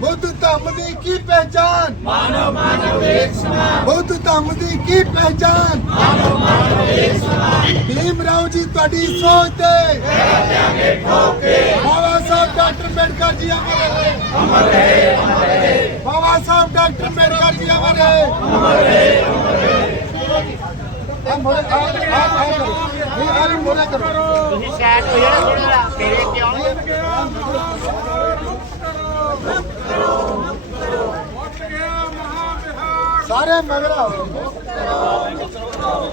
ਬੁੱਧ ਧੰਮ ਦੀ ਕੀ ਪਹਿਚਾਨ ਮਾਨਵ ਮਾਨਵ ਇੱਕ ਸਮਾਨ ਬੁੱਧ ਧੰਮ ਦੀ ਕੀ ਪਹਿਚਾਨ ਮਾਨਵ ਮਾਨਵ ਇੱਕ ਸਮਾਨ ਭੀਮ ਰਾਓ ਜੀ ਤੁਹਾਡੀ ਸੋਚ ਤੇ। ਬਾਬਾ ਸਾਹਿਬ ਡਾਕਟਰ ਅੰਬੇਡਕਰ ਜੀ ਅਮਰ ਰਹੇ ਅਮਰ ਰਹੇ ਅਮਰ ਰਹੇ ਬਾਬਾ ਸਾਹਿਬ ਡਾਕਟਰ ਅੰਬੇਡਕਰ ਜੀ ਅਮਰ ਰਹੇ ਅਮਰ ਰਹੇ ਅਮਰ ਰਹੇ ਮੋਰੇ ਮੋਰੇ ਤੁਸੀਂ ਸਾਈਡ ਹੋ ਜਾਣਾ ਥੋੜਾ ਜਿਹਾ ਮੇਰੇ ਤੇ ਸਾਰੇ ਮਗਰ ਆਓ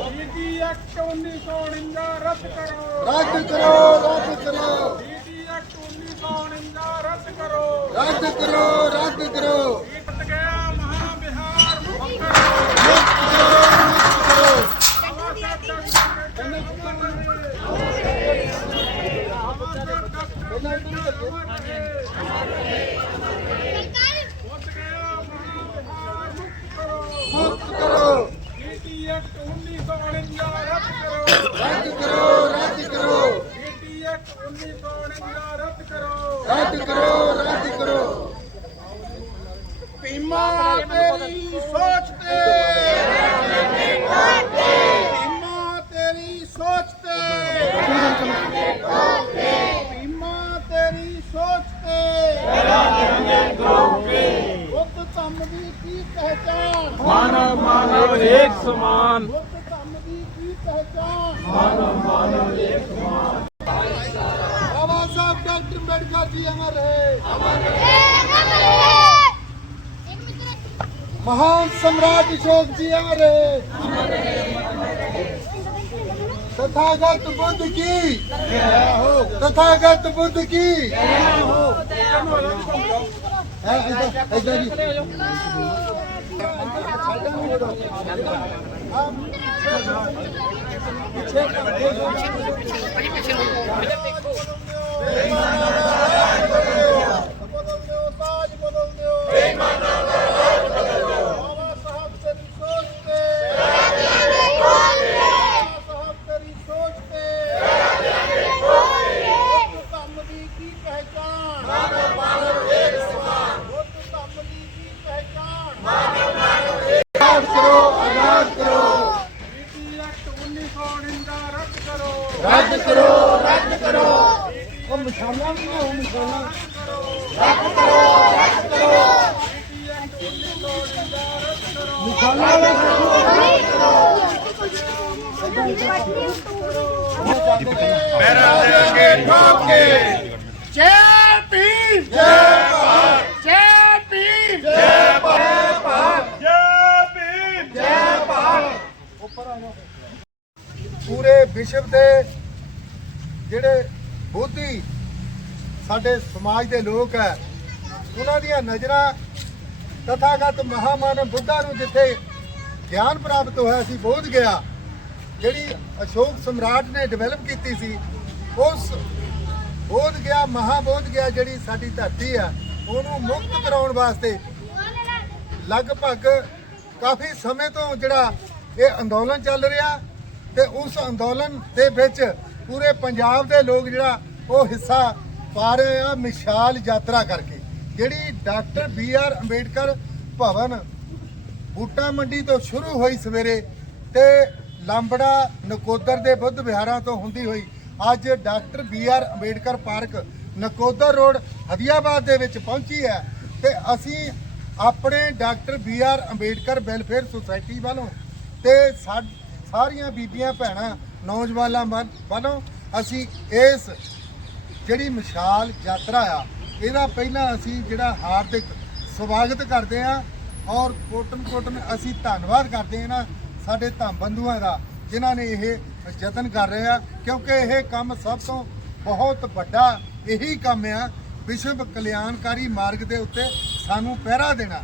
ਡੀਡੀ 1949 ਰੱਦ ਕਰੋ ਰੱਦ ਕਰੋ। ਰੱਦ ਕਰੋ ਡੀਡੀ 1949 ਰੱਦ ਕਰੋ। ਰੱਦ ਕਰੋ ਰੱਦ ਕਰੋ ਟੁੱਟ ਗਿਆ ਮਹਾ ਬਿਹਾਰ ਮੁਕਤ ਕਰੋ ਮੁਕਤ ਕਰੋ ਡੀਡੀ ਐਕਟ 1949 ਰੱਦ ਕਰੋ ਰੱਦ ਕਰੋ ਰੱਦ ਕਰੋ ਡੀਡੀ ਐਕਟ 1949 ਰੱਦ ਕਰੋ ਰੱਦ ਕਰੋ ਰੱਦ ਕਰੋ ਭੀਮਾ ਤੇਰੀ ਸੋਚ ਤੇ ਭੀਮਾ ਤੇਰੀ ਸੋਚ ਤੇ ਭੀਮਾ ਤੇਰੀ ਸੋਚ ਤੇ ਬੁੱਧ ਧੰਮ ਦੀ ਕੀ ਪਹਿਚਾਨ ਮਾਨਵ ਮਾਨਵ ਇੱਕ ਸਮਾਨ ਬੁੱਧ ਧੰਮ ਦੀ ਕੀ ਪਹਿਚਾਨ ਬਾਬਾ ਸਾਹਿਬ ਡਾਕਟਰ ਅੰਬੇਡਕਰ ਜੀ ਅਮਰ ਰਹੇ ਮਹਾਨ ਸਮਰਾਟ ਅਸ਼ੋਕ ਜੀ ਅਮਰ ਰਹੇ ਤਥਾਗਤ ਬੁੱਧ ਕੀ ਤਥਾਗਤ ਬੁੱਧ ਕੀ ਪਹਿਚਾਨ ਮਾਨਵ ਮਾਨਵ ਇੱਕ ਸਮਾਨ ਬੁੱਧ ਧੰਮ ਦੀ ਕੀ ਪਹਿਚਾਨ ਆਜ਼ਾਦ ਕਰੋ ਆਜ਼ਾਦ ਕਰੋ ਡੀਟੀ ਐਕਟ 1949 ਰੱਦ ਕਰੋ ਰੱਦ ਕਰੋ ਰੱਦ ਕਰੋ ਉਹ ਵੀ ਨਾ ਹੋ ਮਸ਼ਾਲਾ ਡੀਟੀ ਐਕਟ 1949 ਰੱਦ ਕਰੋ ਮਸ਼ਾਲਾ ਵੀ ਜੈ ਭੀਮ ਜੈ ਭਾਰਤ ਜੈ ਭੀਮ ਜੈ ਭਾਰਤ ਜੈ ਭੀਮ ਜੈ ਪੂਰੇ ਵਿਸ਼ਵ ਦੇ ਜਿਹੜੇ ਬੋਧੀ ਸਾਡੇ ਸਮਾਜ ਦੇ ਲੋਕ ਹੈ, ਉਹਨਾਂ ਦੀਆਂ ਨਜ਼ਰਾਂ ਤਥਾਗਤ ਮਹਾਮਾਨਵ ਬੁੱਧਾ ਨੂੰ ਜਿੱਥੇ ਗਿਆਨ ਪ੍ਰਾਪਤ ਹੋਇਆ ਸੀ, ਬੋਧ ਗਿਆ, ਜਿਹੜੀ ਅਸ਼ੋਕ ਸਮਰਾਟ ਨੇ ਡਿਵੈਲਪ ਕੀਤੀ ਸੀ, ਉਸ ਬੋਧ ਗਿਆ, ਮਹਾਬੋਧ ਗਿਆ ਜਿਹੜੀ ਸਾਡੀ ਧਰਤੀ ਆ ਉਹਨੂੰ ਮੁਕਤ ਕਰਾਉਣ ਵਾਸਤੇ ਲਗਭਗ ਕਾਫੀ ਸਮੇਂ ਤੋਂ ਜਿਹੜਾ ਇਹ ਅੰਦੋਲਨ ਚੱਲ ਰਿਹਾ ਤੇ ਉਸ ਅੰਦੋਲਨ ਦੇ ਵਿੱਚ ਪੂਰੇ ਪੰਜਾਬ ਦੇ ਲੋਕ ਜਿਹੜਾ ਉਹ ਹਿੱਸਾ ਪਾ ਰਹੇ ਆ ਮਿਸਾਲ ਯਾਤਰਾ ਕਰਕੇ, ਜਿਹੜੀ doctor B R Ambedkar Bhawan Boota Mandi ਤੋਂ ਸ਼ੁਰੂ ਹੋਈ ਸਵੇਰੇ ਤੇ ਲਾਂਬੜਾ ਨਕੋਦਰ ਦੇ ਬੁੱਧ ਵਿਹਾਰਾਂ ਤੋਂ ਹੁੰਦੀ ਹੋਈ, ਅੱਜ doctor B R Ambedkar park Nakodar road Hadiabad ਦੇ ਵਿੱਚ ਪਹੁੰਚੀ ਹੈ ਤੇ ਅਸੀਂ ਆਪਣੇ doctor B R Ambedkar welfare society ਵੱਲੋਂ ਤੇ ਸਾ- ਸਾਰੀਆਂ ਬੀਬੀਆਂ, ਭੈਣਾਂ, ਨੌਜਵਾਨਾਂ ਵੱਲ- ਵੱਲੋਂ ਅਸੀਂ ਇਸ ਜਿਹੜੀ ਮਿਸਾਲ ਯਾਤਰਾ ਆ, ਇਹਦਾ ਪਹਿਲਾਂ ਅਸੀਂ ਜਿਹੜਾ ਹਾਰਦਿਕ ਸਵਾਗਤ ਕਰਦੇ ਆ ਔਰ ਕੋਟਨ ਕੋਟਨ ਅਸੀਂ ਧੰਨਵਾਦ ਕਰਦੇ ਹਾਂ ਨਾ ਸਾਡੇ ਧੰਮ ਬੰਧੂਆਂ ਦਾ, ਜਿਨ੍ਹਾਂ ਨੇ ਇਹ ਯਤਨ ਕਰ ਰਹੇ ਆ, ਕਿਉਂਕਿ ਇਹ ਕੰਮ ਸਭ ਤੋਂ ਬਹੁਤ ਵੱਡਾ ਇਹੀ ਕੰਮ ਆ, ਵਿਸ਼ਵ ਕਲਿਆਣਕਾਰੀ ਮਾਰਗ ਦੇ ਉੱਤੇ ਸਾਨੂੰ ਪਹਿਰਾ ਦੇਣਾ।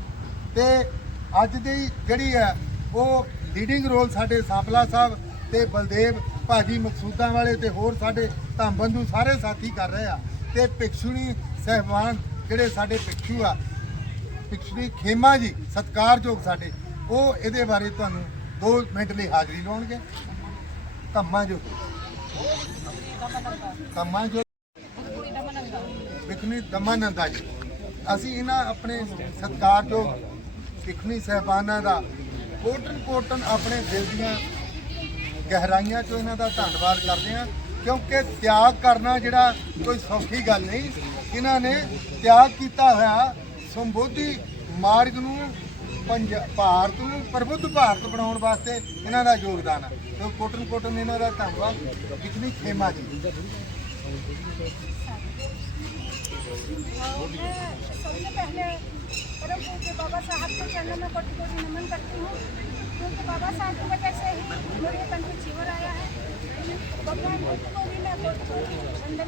ਤੇ ਅੱਜ ਦੀ ਜਿਹੜੀ ਹੈ ਉਹ ਲੀਡਿੰਗ ਰੋਲ ਸਾਡੇ ਸਾਪਲਾ ਸਾਹਿਬ ਤੇ ਬਲਦੇਵ ਭਾਜੀ ਮਕਸੂਦਾਂ ਵਾਲੇ ਤੇ ਹੋਰ ਸਾਡੇ ਧੰਮ ਬੰਧੂ ਸਾਰੇ ਸਾਥੀ ਕਰ ਰਹੇ ਆ ਤੇ ਭਿਕਸ਼ੂਣੀ ਸਹਿਬਾਨ ਜਿਹੜੇ ਸਾਡੇ ਭਿਕਸ਼ੂ ਆ ਭਿਕਸ਼ੂਣੀ ਖੇਮਾ ਜੀ, ਸਤਿਕਾਰਯੋਗ ਸਾਡੇ, ਉਹ ਇਹਦੇ ਬਾਰੇ ਤੁਹਾਨੂੰ 2 ਮਿੰਟ ਲਈ ਹਾਜ਼ਰੀ ਲਾਉਣਗੇ। ਧੰਮਾ ਜੋ ਧੰਮਾ ਜੋ ਵਿਖਨੀ ਦਮਾਨੰਦਾ ਜੀ। ਅਸੀਂ ਇਹਨਾਂ ਆਪਣੇ ਸਤਿਕਾਰਯੋਗ ਸਿੱਖਣੀ ਸਹਿਬਾਨਾਂ ਦਾ ਕੋਟਨ ਕੋਟਨ ਆਪਣੇ ਦਿਲ ਦੀਆਂ ਗਹਿਰਾਈਆਂ ਚੋਂ ਇਹਨਾਂ ਦਾ ਧੰਨਵਾਦ ਕਰਦੇ ਹਾਂ। ਕਿਉਂਕਿ ਤਿਆਗ ਕਰਨਾ ਜਿਹੜਾ ਕੋਈ ਸੌਖੀ ਗੱਲ ਨਹੀਂ ਇਹਨਾਂ ਨੇ ਤਿਆਗ ਕੀਤਾ ਹੋਇਆ ਸੰਬੋਧੀ ਮਾਰਗ ਨੂੰ ਪੰਜ ਭਾਰਤ ਨੂੰ ਪ੍ਰਬੁੱਧ ਭਾਰਤ ਬਣਾਉਣ ਵਾਸਤੇ ਇਹਨਾਂ ਦਾ ਯੋਗਦਾਨ ਹੈ ਤੇ ਕੋਟਨ ਕੋਟਨ ਇਹਨਾਂ ਦਾ ਧੰਨਵਾਦ ਕਿਤਨੀ ਖੇਮਾ ਜੀ और मैं सबसे पहले परम पूज्य बाबा साहब के चरणों में कोटि कोटि नमन करती हूँ क्योंकि बाबा साहब की वजह से ही मेरे तन पे जीवन आया है भगवान बुद्ध मैं कोटि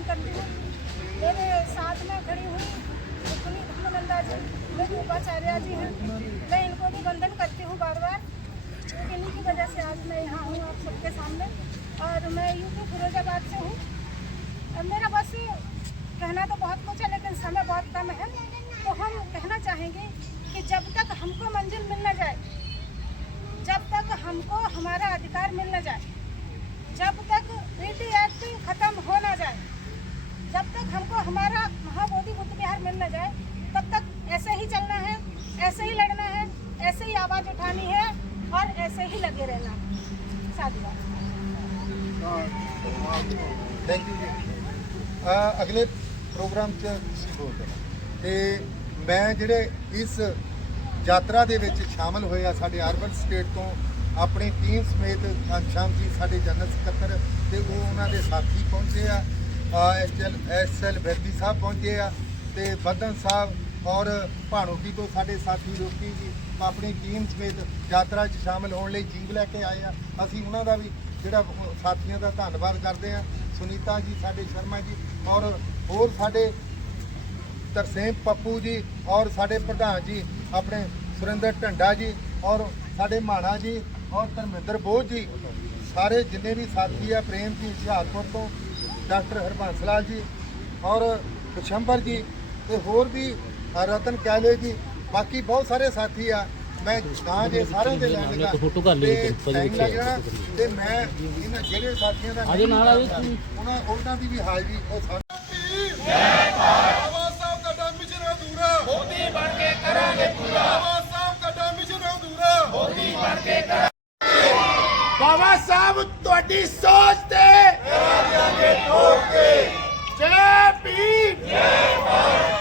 करती हूँ। मेरे साथ में खड़ी हुई रुक्मिणी धर्मनंदा जी मेरी उपाचार्य जी हैं। मैं इनको भी वंदन करती हूँ बार बार क्योंकि इन्हीं की वजह से आज मैं यहाँ हूँ आप सबके सामने। और मैं यूपी फिरोजाबाद से हूँ। मेरा बस कहना तो बहुत कुछ है, लेकिन समय बहुत कम है। तो हम कहना चाहेंगे कि जब तक हमको मंजिल मिल न जाए, जब तक हमको हमारा अधिकार मिल न जाए, जब तक रीति एक्ट खत्म हो न जाए जब तक हमको हमारा महाबोधि बुद्ध विहार मिल न जाए तब तक ऐसे ही चलना है ऐसे ही लड़ना है ऐसे ही आवाज़ उठानी है और ऐसे ही लगे रहना है साधुवाद ਥੈਂਕ ਯੂ ਜੀ ਅਹ ਅਗਲੇ ਪ੍ਰੋਗਰਾਮ 'ਚ ਤੁਸੀਂ ਬੋਲ ਦੇਣਾ ਤੇ ਮੈਂ ਜਿਹੜੇ ਇਸ ਯਾਤਰਾ ਦੇ ਵਿੱਚ ਸ਼ਾਮਲ ਹੋਏ ਆ ਸਾਡੇ ਅਰਬਨ ਸਟੇਟ ਤੋਂ ਆਪਣੀ ਟੀਮ ਸਮੇਤ ਸ਼ਾਮ ਜੀ ਸਾਡੇ ਜਨਰਲ ਸਕੱਤਰ ਤੇ ਉਹ ਉਹਨਾਂ ਦੇ ਸਾਥੀ ਪਹੁੰਚੇ ਆ ਐਸਐਲ ਐਸਐਲ ਵੈਦੀ ਸਾਹਿਬ ਪਹੁੰਚੇ ਆ ਤੇ ਬੱਦਨ ਸਾਹਿਬ ਔਰ ਭਾਣੋਕੀ ਤੋਂ ਸਾਡੇ ਸਾਥੀ ਲੋਕੀ ਜੀ, ਆਪਣੀ ਟੀਮ ਸਮੇਤ ਯਾਤਰਾ 'ਚ ਸ਼ਾਮਲ ਹੋਣ ਲਈ ਜੀਵ ਲੈ ਕੇ ਆਏ ਆ। ਅਸੀਂ ਉਹਨਾਂ ਦਾ ਵੀ ਜਿਹੜਾ ਸਾਥੀਆਂ ਦਾ ਧੰਨਵਾਦ ਕਰਦੇ ਆ। ਸੁਨੀਤਾ ਜੀ, ਸਾਡੇ ਸ਼ਰਮਾ ਜੀ ਔਰ ਹੋਰ ਸਾਡੇ ਤਰਸੇਮ ਪੱਪੂ ਜੀ ਔਰ ਸਾਡੇ ਪ੍ਰਧਾਨ ਜੀ, ਆਪਣੇ ਸੁਰਿੰਦਰ ਢੰਡਾ ਜੀ ਔਰ ਸਾਡੇ ਮਾਣਾ ਜੀ ਔਰ ਧਰਮਿੰਦਰ ਬੋਝ ਜੀ ਸਾਰੇ ਜਿੰਨੇ ਵੀ ਸਾਥੀ ਆ ਪ੍ਰੇਮ ਜੀ ਹੁਸ਼ਿਆਰਪੁਰ ਤੋਂ ਡਾਕਟਰ ਹਰਬੰਸ ਲਾਲ ਜੀ ਔਰ ਬਿਸ਼ੰਬਰ ਜੀ ਤੇ ਹੋਰ ਵੀ ਰਤਨ ਕੈਲੇ ਜੀ ਬਾਕੀ ਬਹੁਤ ਸਾਰੇ ਸਾਥੀ ਆ। ਮੈਂ ਨਾਂ ਜੇ ਸਾਰਿਆਂ ਦੇ ਲੈਣ ਲੱਗਾ ਫੋਟੋ ਕਰ ਲਈ। ਤੇ ਮੈਂ ਇਹਨਾਂ ਜਿਹੜੇ ਸਾਥੀਆਂ ਦਾ ਆਜੋ ਨਾਲ ਉਹਨਾਂ ਉਹਨਾਂ ਦੀ ਵੀ ਹਾਜ਼ਰੀ ਉਹ ਬਾਬਾ ਬਾਬਾ ਸਾਹਿਬ ਤੁਹਾਡੀ ਸੋਚ ਤੇ। ਜੈ ਭੀਮ। ਜੈ ਭਾਰਤ।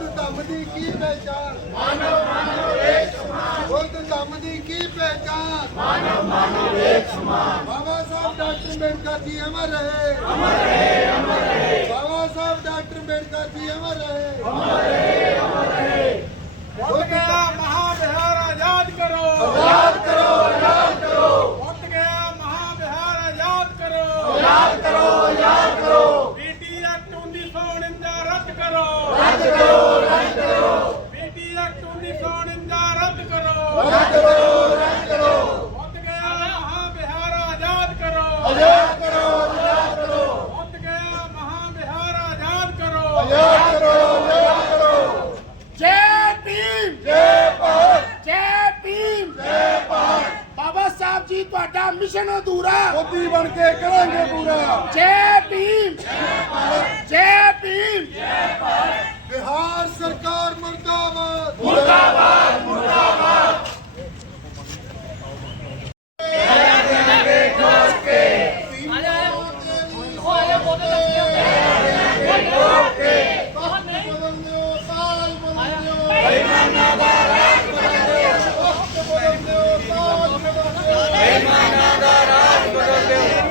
ਧੰਮ ਦੀ ਕੀ ਪਹਿਚਾਨ ਮਾਨਵ ਮਾਨਵ ਇੱਕ ਸਮਾਨ ਬੁੱਧ ਧੰਮ ਦੀ ਕੀ ਪਹਿਚਾਨ ਮਾਨਵ ਮਾਨਵ ਇੱਕ ਸਮਾਨ ਬਾਬਾ ਸਾਹਿਬ ਡਾਕਟਰ ਅੰਬੇਡਕਰ ਜੀ ਅਮਰ ਰਹੇ। ਅਮਰ ਰਹੇ ਅਮਰ ਰਹੇ। ਬਾਬਾ ਸਾਹਿਬ ਡਾਕਟਰ ਅੰਬੇਡਕਰ ਜੀ ਅਮਰ ਰਹੇ। ਅਮਰ ਰਹੇ ਅਮਰ ਰਹੇ। ਉੱਠ ਗਿਆ ਮਹਾ ਵਿਹਾਰ ਆਜ਼ਾਦ ਕਰੋ। ਆਜ਼ਾਦ ਕਰੋ ਆਜ਼ਾਦ ਕਰੋ। ਉੱਠ ਗਿਆ ਮਹਾ ਵਿਹਾਰ ਆਜ਼ਾਦ ਕਰੋ। ਆਜ਼ਾਦ ਕਰੋ ਆਜ਼ਾਦ ਕਰੋ। ਬੀਟੀ ਐਕਟ 1949 ਰੱਦ ਕਰੋ ਰੱਦ ਕਰੋ। ਰੱਦ ਕਰੋ ਬੀਟੀ ਐਕਟ 1949 ਰੱਦ ਕਰੋ ਰੱਦ ਕਰੋ ਰੱਦ ਕਰੋ ਉੱਠ ਗਿਆ ਮਹਾ ਵਿਹਾਰ ਆਜ਼ਾਦ ਕਰੋ ਆਜ਼ਾਦ ਕਰੋ ਆਜ਼ਾਦ ਕਰੋ ਉੱਠ ਗਿਆ ਮਹਾ ਵਿਹਾਰ ਆਜ਼ਾਦ ਕਰੋ ਆਜ਼ਾਦ ਕਰੋ ਆਜ਼ਾਦ ਕਰੋ ਜੈ ਭੀਮ ਜੈ ਭਾਰਤ ਜੈ ਭੀਮ ਜੈ ਭਾਰਤ ਬਾਬਾ ਸਾਹਿਬ ਜੀ ਤੁਹਾਡਾ ਮਿਸ਼ਨ ਅਧੂਰਾ ਮੋਦੀ ਬਣ ਕੇ ਕਰਾਂਗੇ ਪੂਰਾ ਜੈ ਭੀਮ ਜੈ ਭੀਮ ਬਿਹਾਰ ਸਰਕਾਰ ਮੁਰਦਾਬਾਦ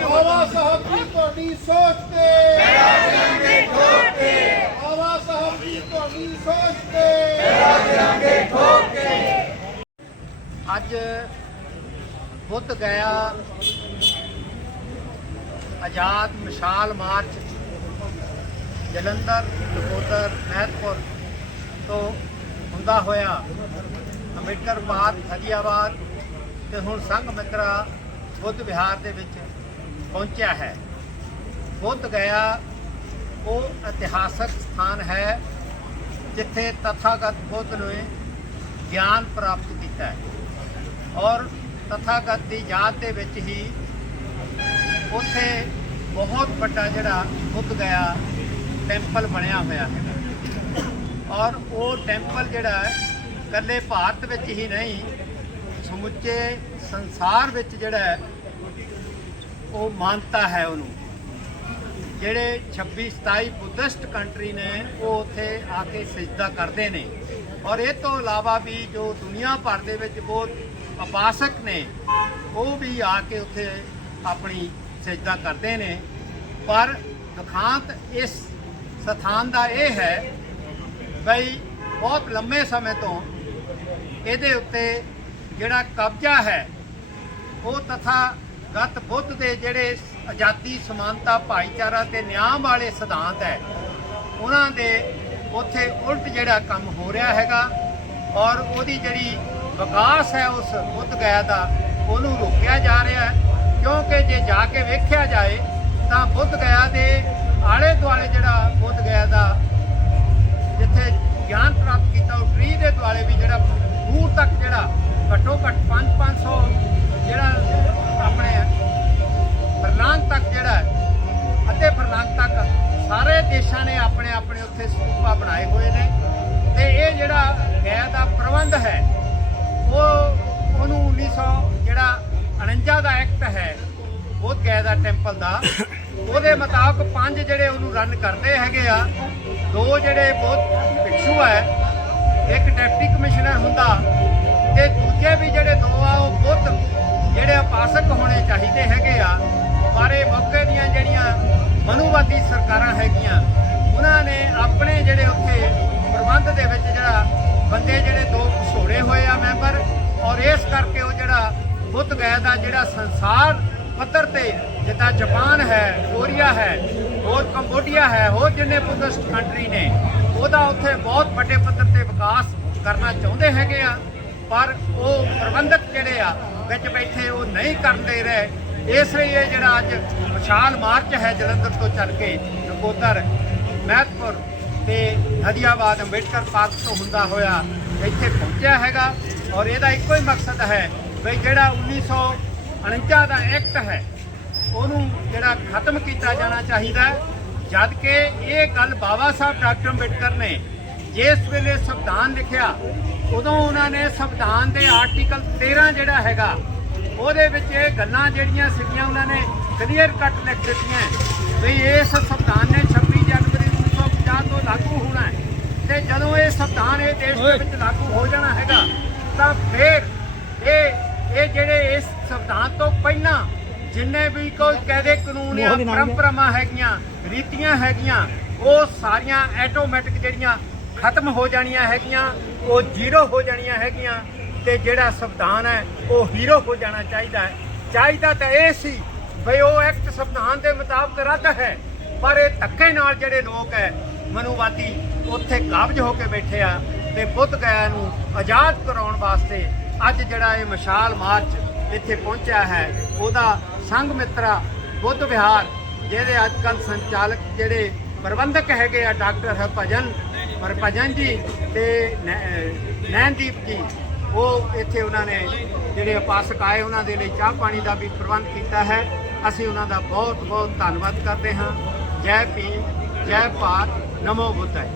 ਬਾਬਾ ਸਾਹਿਬ ਜੀ ਤੁਹਾਡੀ ਸੋਚ ਤੇ ਬਾਬਾ ਸਾਹਿਬ ਜੀ ਤੁਹਾਡੀ ਸੋਚ ਤੇ ਅੱਜ ਬੁੱਧ ਗਿਆ ਆਜ਼ਾਦ ਮਿਸਾਲ ਮਾਰਚ ਜਲੰਧਰ, ਨਕੋਦਰ, ਮਹਿਤਪੁਰ ਤੋਂ ਹੁੰਦਾ ਹੋਇਆ ਅੰਬੇਡਕਰ ਬਾਦ ਹਦੀਆਬਾਦ ਤੇ ਹੁਣ ਸੰਘ ਮਿੱਤਰਾ ਬੁੱਧ ਵਿਹਾਰ ਦੇ ਵਿੱਚ ਪਹੁੰਚਿਆ ਹੈ। ਬੁੱਧ ਗਿਆ ਉਹ ਇਤਿਹਾਸਕ ਸਥਾਨ ਹੈ ਜਿੱਥੇ ਤਥਾਗਤ ਬੁੱਧ ਨੇ ਗਿਆਨ ਪ੍ਰਾਪਤ ਕੀਤਾ ਹੈ। ਔਰ ਤਥਾਗਤ ਦੀ ਯਾਦ ਦੇ ਵਿੱਚ ਹੀ ਉੱਥੇ ਬਹੁਤ ਵੱਡਾ ਜਿਹੜਾ ਬੁੱਧ ਗਿਆ ਟੈਂਪਲ ਬਣਿਆ ਹੋਇਆ ਹੈ। ਔਰ ਉਹ ਟੈਂਪਲ ਜਿਹੜਾ ਹੈ, ਇਕੱਲੇ ਭਾਰਤ ਵਿੱਚ ਹੀ ਨਹੀਂ, ਸਮੁੱਚੇ ਸੰਸਾਰ ਵਿੱਚ ਜਿਹੜਾ ਉਹ ਮਾਨਤਾ ਹੈ ਉਹਨੂੰ। ਜਿਹੜੇ 26 27 ਬੁੱਧਿਸਟ ਕੰਟਰੀ ਨੇ, ਉਹ ਉੱਥੇ ਆ ਕੇ ਸਜਦਾ ਕਰਦੇ ਨੇ। ਔਰ ਇਹ ਤੋਂ ਇਲਾਵਾ ਵੀ ਜੋ ਦੁਨੀਆ ਭਰ ਦੇ ਵਿੱਚ ਬਹੁਤ ਉਪਾਸਕ ਨੇ, ਉਹ ਵੀ ਆ ਕੇ ਉੱਥੇ ਆਪਣੀ ਸਜਦਾ ਕਰਦੇ ਨੇ। ਪਰ ਦੁਖਾਂਤ ਇਸ ਸਥਾਨ ਦਾ ਇਹ ਹੈ ਬਈ ਬਹੁਤ ਲੰਮੇ ਸਮੇਂ ਤੋਂ ਇਹਦੇ ਉੱਤੇ ਜਿਹੜਾ ਕਬਜ਼ਾ ਹੈ, ਉਹ ਤਥਾ ਗਤ ਬੁੱਧ ਦੇ ਜਿਹੜੇ ਆਜ਼ਾਦੀ, ਸਮਾਨਤਾ, ਭਾਈਚਾਰਾ ਤੇ ਨਿਆਂ ਵਾਲੇ ਸਿਧਾਂਤ ਹੈ, ਉਹਨਾਂ ਦੇ ਉੱਥੇ ਉਲਟ ਜਿਹੜਾ ਕੰਮ ਹੋ ਰਿਹਾ ਹੈਗਾ ਔਰ ਉਹਦੀ ਜਿਹੜੀ ਵਿਕਾਸ ਹੈ ਉਸ ਬੁੱਧ ਗਿਆ ਦਾ, ਉਹਨੂੰ ਰੋਕਿਆ ਜਾ ਰਿਹਾ ਹੈ। ਕਿਉਂਕਿ ਜੇ ਜਾ ਕੇ ਵੇਖਿਆ ਜਾਏ, ਤਾਂ ਬੁੱਧ ਗਿਆ ਦੇ ਆਲੇ ਦੁਆਲੇ ਜਿਹੜਾ ਬੁੱਧ ਗਿਆ ਦਾ ਜਿੱਥੇ ਗਿਆਨ ਪ੍ਰਾਪਤ ਕੀਤਾ, ਉਹ ਟ੍ਰੀ ਦੇ ਦੁਆਲੇ ਵੀ ਜਿਹੜਾ ਦੂਰ ਤੱਕ ਜਿਹੜਾ ਘੱਟੋ ਘੱਟ 5-500 ਜਿਹੜਾ ਆਪਣੇ ਫਰਲਾਂਗ ਤੱਕ ਜਿਹੜਾ ਅੱਧੇ ਫਰਲਾਂਗ ਤੱਕ ਸਾਰੇ ਦੇਸ਼ਾਂ ਨੇ ਆਪਣੇ ਆਪਣੇ ਉੱਥੇ ਸਤੂਪਾ ਬਣਾਏ ਹੋਏ ਨੇ। ਤੇ ਇਹ ਜਿਹੜਾ ਗੈ ਦਾ ਪ੍ਰਬੰਧ ਹੈ 1900 ਜਿਹੜਾ 49 ਦਾ ਐਕਟ ਹੈ, ਉਹ ਗੈ ਦਾ ਟੈਂਪਲ ਦਾ। ਉਹਦੇ ਮੁਤਾਬਕ ਪੰਜ ਜਿਹੜੇ ਉਹਨੂੰ ਰਨ ਕਰਦੇ ਹੈਗੇ ਆ, ਦੋ ਜਿਹੜੇ ਬਹੁਤ ਭਿਕਸ਼ੂ ਹੈ ਇੱਕ ਡਿਪਟੀ ਕਮਿਸ਼ਨਰ ਹੁੰਦਾ, ਤੇ ਦੂਜੇ ਵੀ ਜਿਹੜੇ ਦੋ ਆ, ਉਹ ਬਹੁਤ ਜਿਹੜੇ ਉਪਾਸਕ ਹੋਣੇ ਚਾਹੀਦੇ ਹੈਗੇ ਆ। ਪਰ ਇਹ ਮੌਕੇ ਦੀਆਂ ਜਿਹੜੀਆਂ ਮਨੂਵਾਦੀ ਸਰਕਾਰਾਂ ਹੈਗੀਆਂ, ਉਹਨਾਂ ਨੇ ਆਪਣੇ ਜਿਹੜੇ ਉੱਥੇ ਪ੍ਰਬੰਧ ਦੇ ਵਿੱਚ ਜਿਹੜਾ ਬੁੱਧ ਗਏ ਦਾ ਜਿਹੜਾ ਸੰਸਾਰ ਪੱਧਰ ਤੇ ਜਿੱਦਾਂ ਜਾਪਾਨ ਹੈ, ਕੋਰੀਆ ਹੈ, ਹੋਰ ਕੰਬੋਡੀਆ ਹੈ, ਹੋਰ ਜਿੰਨੇ ਬੁੱਧਿਸਟ ਕੰਟਰੀ ਨੇ, ਉਹਦਾ ਉੱਥੇ ਬਹੁਤ ਵੱਡੇ ਪੱਧਰ ਤੇ ਵਿਕਾਸ ਕਰਨਾ ਚਾਹੁੰਦੇ ਹੈਗੇ ਆ, ਪਰ ਉਹ ਪ੍ਰਬੰਧਕ ਜਿਹੜੇ ਆ, ਵਿੱਚ ਬੈਠੇ ਉਹ ਨਹੀਂ ਕਰਨ ਦੇ ਰਹੇ। ਇਸ ਲਈ ਇਹ ਜਿਹੜਾ ਅੱਜ ਵਿਸ਼ਾਲ ਮਾਰਚ ਹੈ ਜਲੰਧਰ ਤੋਂ ਚੱਲ ਕੇ ਨਕੋਦਰ, ਮਹਿਤਪੁਰ ਤੇ ਹਦੀਆਬਾਦ, ਅੰਬੇਡਕਰ ਪਾਰਕ ਤੋਂ ਹੁੰਦਾ ਹੋਇਆ ਇੱਥੇ ਪਹੁੰਚਿਆ ਹੈਗਾ। ਔਰ ਇਹਦਾ ਇੱਕੋ ਹੀ ਮਕਸਦ ਹੈ ਵੀ ਜਿਹੜਾ 1949 ਦਾ ਐਕਟ ਹੈ ਉਹਨੂੰ ਜਿਹੜਾ ਖਤਮ ਕੀਤਾ ਜਾਣਾ ਚਾਹੀਦਾ ਜਦ ਕਿ ਇਹ ਗੱਲ ਬਾਬਾ ਸਾਹਿਬ ਡਾਕਟਰ ਅੰਬੇਡਕਰ ਨੇ ਜਿਸ ਵੇਲੇ ਸੰਵਿਧਾਨ ਲਿਖਿਆ ਉਦੋਂ ਉਹਨਾਂ ਨੇ ਸੰਵਿਧਾਨ ਦੇ ਆਰਟੀਕਲ 13 ਜਿਹੜਾ ਹੈਗਾ ਉਹਦੇ ਵਿੱਚ ਇਹ ਗੱਲਾਂ ਜਿਹੜੀਆਂ ਸੀਗੀਆਂ ਉਹਨਾਂ ਨੇ ਕਲੀਅਰ ਕੱਟ ਲਿਖ ਦਿੱਤੀਆਂ। ਵੀ ਇਸ ਸੰਵਿਧਾਨ ਨੇ 26 ਜਨਵਰੀ 1950 ਤੋਂ ਲਾਗੂ ਹੋਣਾ ਹੈ ਤੇ ਜਦੋਂ ਇਹ ਸੰਵਿਧਾਨ ਇਹ ਦੇਸ਼ ਦੇ ਵਿੱਚ ਲਾਗੂ ਹੋ ਜਾਣਾ ਹੈਗਾ ਤਾਂ ਫਿਰ ਇਹ ਇਹ ਜਿਹੜੇ ਇਸ ਸੰਵਿਧਾਨ ਤੋਂ ਪਹਿਲਾਂ ਜਿੰਨੇ ਵੀ ਕੋਈ ਕਾਇਦੇ ਕਾਨੂੰਨ ਆ ਪਰੰਪਰਾਵਾਂ ਹੈਗੀਆਂ ਰੀਤੀਆਂ ਹੈਗੀਆਂ ਉਹ ਸਾਰੀਆਂ ਆਟੋਮੈਟਿਕ ਜਿਹੜੀਆਂ ਖਤਮ ਹੋ ਜਾਣੀਆਂ ਹੈਗੀਆਂ ਉਹ ਜ਼ੀਰੋ ਹੋ ਜਾਣੀਆਂ ਹੈਗੀਆਂ ਤੇ ਜਿਹੜਾ ਸੰਵਿਧਾਨ ਹੈ ਉਹ ਹੀਰੋ ਹੋ ਜਾਣਾ ਚਾਹੀਦਾ ਹੈ। ਚਾਹੀਦਾ ਤਾਂ ਇਹ ਸੀ ਬਈ ਉਹ ਐਕਟ ਸੰਵਿਧਾਨ ਦੇ ਮੁਤਾਬਕ ਰੱਦ ਹੈ ਪਰ ਇਹ ਧੱਕੇ ਨਾਲ ਜਿਹੜੇ ਲੋਕ ਹੈ ਮਨੂਵਾਦੀ ਉੱਥੇ ਕਾਬਜ ਹੋ ਕੇ ਬੈਠੇ ਆ ਤੇ ਬੁੱਧ ਗਇਆ ਨੂੰ ਆਜ਼ਾਦ ਕਰਾਉਣ ਵਾਸਤੇ ਅੱਜ ਜਿਹੜਾ ਇਹ ਮਸ਼ਾਲ ਮਾਰਚ ਇੱਥੇ ਪਹੁੰਚਿਆ ਹੈ, ਉਹਦਾ ਸੰਘ ਮਿੱਤਰਾ ਬੁੱਧ ਵਿਹਾਰ, ਜਿਹਦੇ ਅੱਜ ਕੱਲ ਸੰਚਾਲਕ ਜਿਹੜੇ ਪ੍ਰਬੰਧਕ ਹੈਗੇ ਆ, ਡਾਕਟਰ ਹਰਭਜਨ ਹਰਭਜਨ ਜੀ ਤੇ ਨੈ- ਨੈਣਦੀਪ ਜੀ, ਉਹ ਇੱਥੇ ਉਹਨਾਂ ਨੇ ਜਿਹੜੇ ਉਪਾਸਕ ਆਏ, ਉਹਨਾਂ ਦੇ ਲਈ ਚਾਹ ਪਾਣੀ ਦਾ ਵੀ ਪ੍ਰਬੰਧ ਕੀਤਾ ਹੈ। ਅਸੀਂ ਉਹਨਾਂ ਦਾ ਬਹੁਤ ਬਹੁਤ ਧੰਨਵਾਦ ਕਰਦੇ ਹਾਂ। ਜੈ ਭੀਮ, ਜੈ ਭਾਰਤ, ਨਮੋ ਬੁੱਧਾਏ